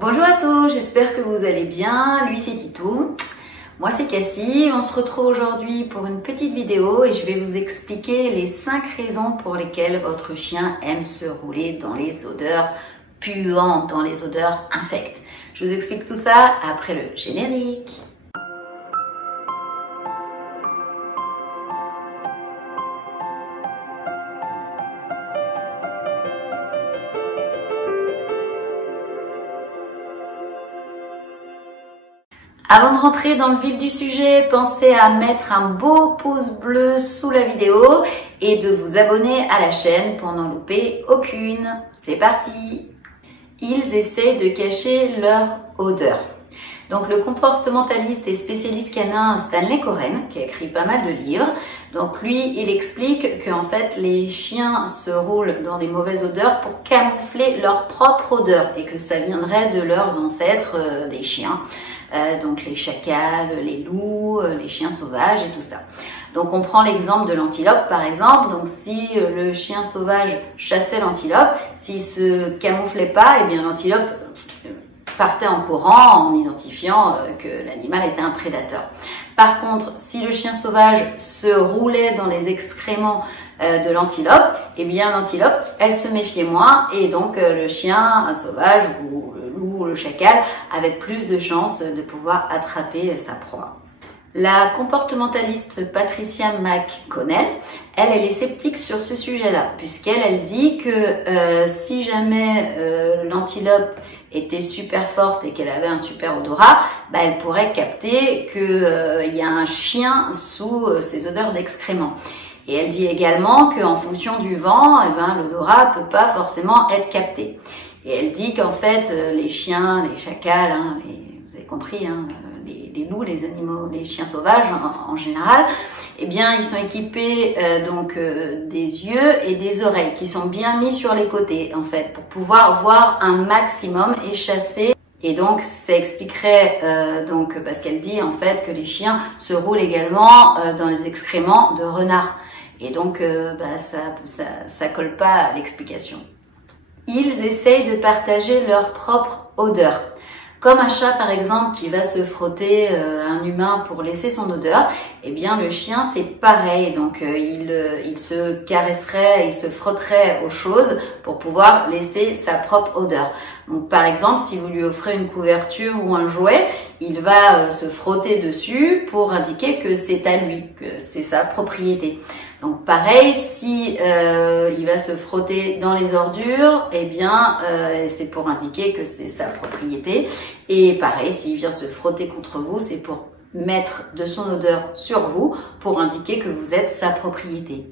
Bonjour à tous, j'espère que vous allez bien. Lui c'est Titou, moi c'est Cassie. On se retrouve aujourd'hui pour une petite vidéo et je vais vous expliquer les 5 raisons pour lesquelles votre chien aime se rouler dans les odeurs puantes, dans les odeurs infectes. Je vous explique tout ça après le générique. Avant de rentrer dans le vif du sujet, pensez à mettre un beau pouce bleu sous la vidéo et de vous abonner à la chaîne pour n'en louper aucune. C'est parti! Ils essaient de cacher leur odeur. Donc le comportementaliste et spécialiste canin Stanley Coren, qui a écrit pas mal de livres, donc lui il explique qu'en fait les chiens se roulent dans des mauvaises odeurs pour camoufler leur propre odeur et que ça viendrait de leurs ancêtres des chiens. Donc les chacals, les loups, les chiens sauvages et tout ça. Donc on prend l'exemple de l'antilope par exemple. Donc si le chien sauvage chassait l'antilope, s'il se camouflait pas, et bien l'antilope partait en courant en identifiant que l'animal était un prédateur. Par contre, si le chien sauvage se roulait dans les excréments de l'antilope, et bien l'antilope, elle se méfiait moins et donc le chien sauvage ou le loup ou le chacal avait plus de chances de pouvoir attraper sa proie. La comportementaliste Patricia McConnell, elle est sceptique sur ce sujet-là, puisqu'elle dit que si jamais l'antilope était super forte et qu'elle avait un super odorat, elle pourrait capter qu'il y a un chien sous ses odeurs d'excréments. Et elle dit également qu'en fonction du vent, l'odorat peut pas forcément être capté. Et elle dit qu'en fait, les chiens, les chacals, vous avez compris, les loups, les animaux, les chiens sauvages en général, eh bien, ils sont équipés des yeux et des oreilles qui sont bien mis sur les côtés, en fait, pour pouvoir voir un maximum et chasser. Et donc, ça expliquerait, parce qu'elle dit en fait que les chiens se roulent également dans les excréments de renards. Et donc, ça colle pas à l'explication. Ils essayent de partager leur propre odeur. Comme un chat par exemple qui va se frotter un humain pour laisser son odeur, eh bien le chien c'est pareil, donc il se caresserait, il se frotterait aux choses pour pouvoir laisser sa propre odeur. Donc par exemple si vous lui offrez une couverture ou un jouet, il va se frotter dessus pour indiquer que c'est à lui, que c'est sa propriété. Donc pareil, si il va se frotter dans les ordures, eh bien c'est pour indiquer que c'est sa propriété. Et pareil, s'il vient se frotter contre vous, c'est pour mettre de son odeur sur vous, pour indiquer que vous êtes sa propriété.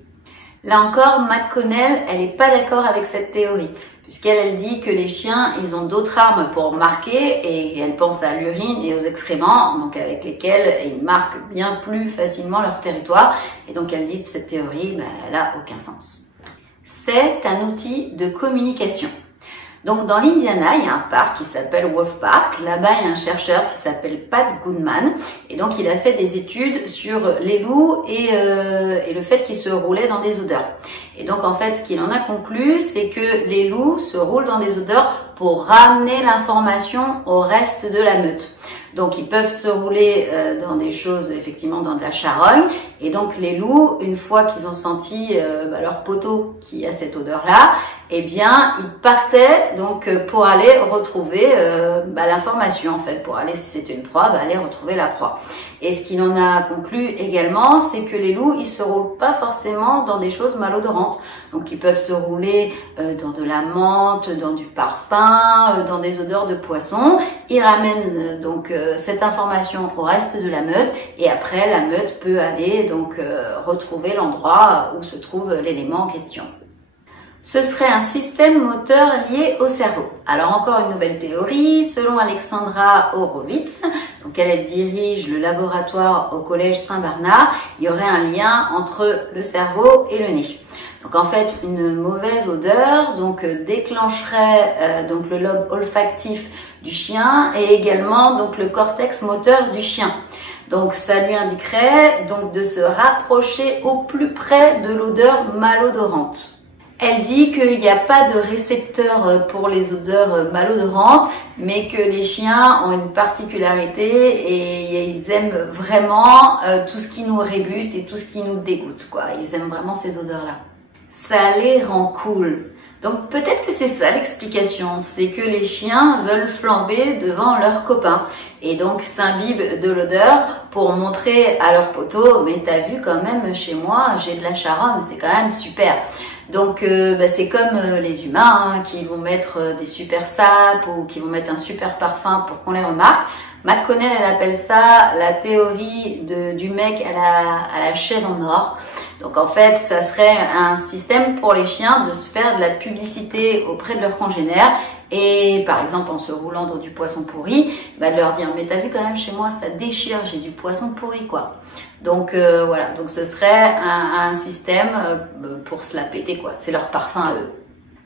Là encore, McConnell, elle n'est pas d'accord avec cette théorie, puisqu'elle dit que les chiens, ils ont d'autres armes pour marquer, et elle pense à l'urine et aux excréments, donc avec lesquels ils marquent bien plus facilement leur territoire. Et donc elle dit que cette théorie, elle n'a aucun sens. C'est un outil de communication. Donc dans l'Indiana, il y a un parc qui s'appelle Wolf Park. Là-bas, il y a un chercheur qui s'appelle Pat Goodman. Et donc il a fait des études sur les loups et le fait qu'ils se roulaient dans des odeurs. Et donc en fait, ce qu'il en a conclu, c'est que les loups se roulent dans des odeurs pour ramener l'information au reste de la meute. Donc ils peuvent se rouler dans des choses, effectivement dans de la charogne. Et donc les loups, une fois qu'ils ont senti leur poteau qui a cette odeur-là, eh bien ils partaient donc pour aller retrouver l'information en fait, pour aller, si c'était une proie, aller retrouver la proie. Et ce qu'il en a conclu également, c'est que les loups, ils se roulent pas forcément dans des choses malodorantes. Donc ils peuvent se rouler dans de la menthe, dans du parfum, dans des odeurs de poisson. Ils ramènent donc cette information au reste de la meute et après la meute peut aller retrouver l'endroit où se trouve l'élément en question. Ce serait un système moteur lié au cerveau. Alors encore une nouvelle théorie, selon Alexandra Horowitz, donc elle dirige le laboratoire au collège Saint-Bernard, il y aurait un lien entre le cerveau et le nez. Donc en fait, une mauvaise odeur déclencherait le lobe olfactif du chien et également le cortex moteur du chien. Donc ça lui indiquerait de se rapprocher au plus près de l'odeur malodorante. Elle dit qu'il n'y a pas de récepteur pour les odeurs malodorantes, mais que les chiens ont une particularité et ils aiment vraiment tout ce qui nous rébute et tout ce qui nous dégoûte, quoi. Ils aiment vraiment ces odeurs-là. Ça les rend cool. Donc peut-être que c'est ça l'explication, c'est que les chiens veulent flamber devant leurs copains et donc s'imbibent de l'odeur pour montrer à leur poteau, mais t'as vu quand même chez moi, j'ai de la charogne, c'est quand même super. Donc c'est comme les humains qui vont mettre des super sapes ou qui vont mettre un super parfum pour qu'on les remarque. McConnell, elle appelle ça la théorie du mec à la chaîne en or. Donc en fait, ça serait un système pour les chiens de se faire de la publicité auprès de leurs congénères et par exemple en se roulant dans du poisson pourri, de leur dire mais t'as vu quand même chez moi ça déchire, j'ai du poisson pourri quoi. Donc voilà, donc ce serait un système pour se la péter quoi, c'est leur parfum à eux.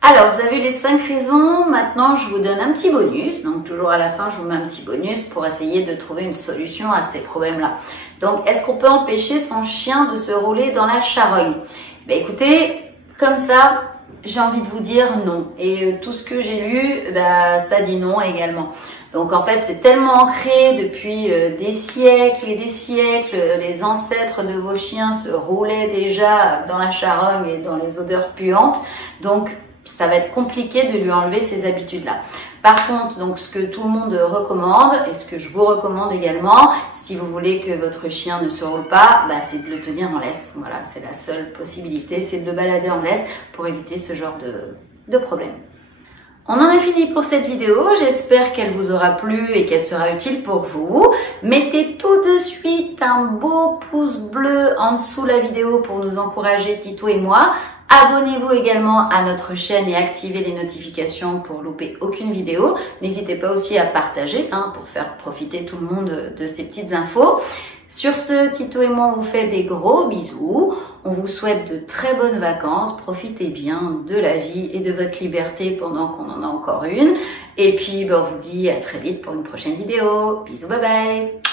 Alors, vous avez les 5 raisons. Maintenant, je vous donne un petit bonus. Donc, toujours à la fin, je vous mets un petit bonus pour essayer de trouver une solution à ces problèmes-là. Donc, est-ce qu'on peut empêcher son chien de se rouler dans la charogne? Ben, écoutez, comme ça, j'ai envie de vous dire non. Et tout ce que j'ai lu, ça dit non également. Donc, en fait, c'est tellement ancré depuis des siècles et des siècles. Les ancêtres de vos chiens se roulaient déjà dans la charogne et dans les odeurs puantes. Donc, ça va être compliqué de lui enlever ces habitudes-là. Par contre, donc ce que tout le monde recommande et ce que je vous recommande également, si vous voulez que votre chien ne se roule pas, c'est de le tenir en laisse. Voilà, c'est la seule possibilité, c'est de le balader en laisse pour éviter ce genre de problème. On en a fini pour cette vidéo, j'espère qu'elle vous aura plu et qu'elle sera utile pour vous. Mettez tout de suite un beau pouce bleu en dessous de la vidéo pour nous encourager, Tito et moi. Abonnez-vous également à notre chaîne et activez les notifications pour louper aucune vidéo. N'hésitez pas aussi à partager pour faire profiter tout le monde de ces petites infos. Sur ce, Tito et moi, on vous fait des gros bisous. On vous souhaite de très bonnes vacances. Profitez bien de la vie et de votre liberté pendant qu'on en a encore une. Et puis, on vous dit à très vite pour une prochaine vidéo. Bisous, bye bye.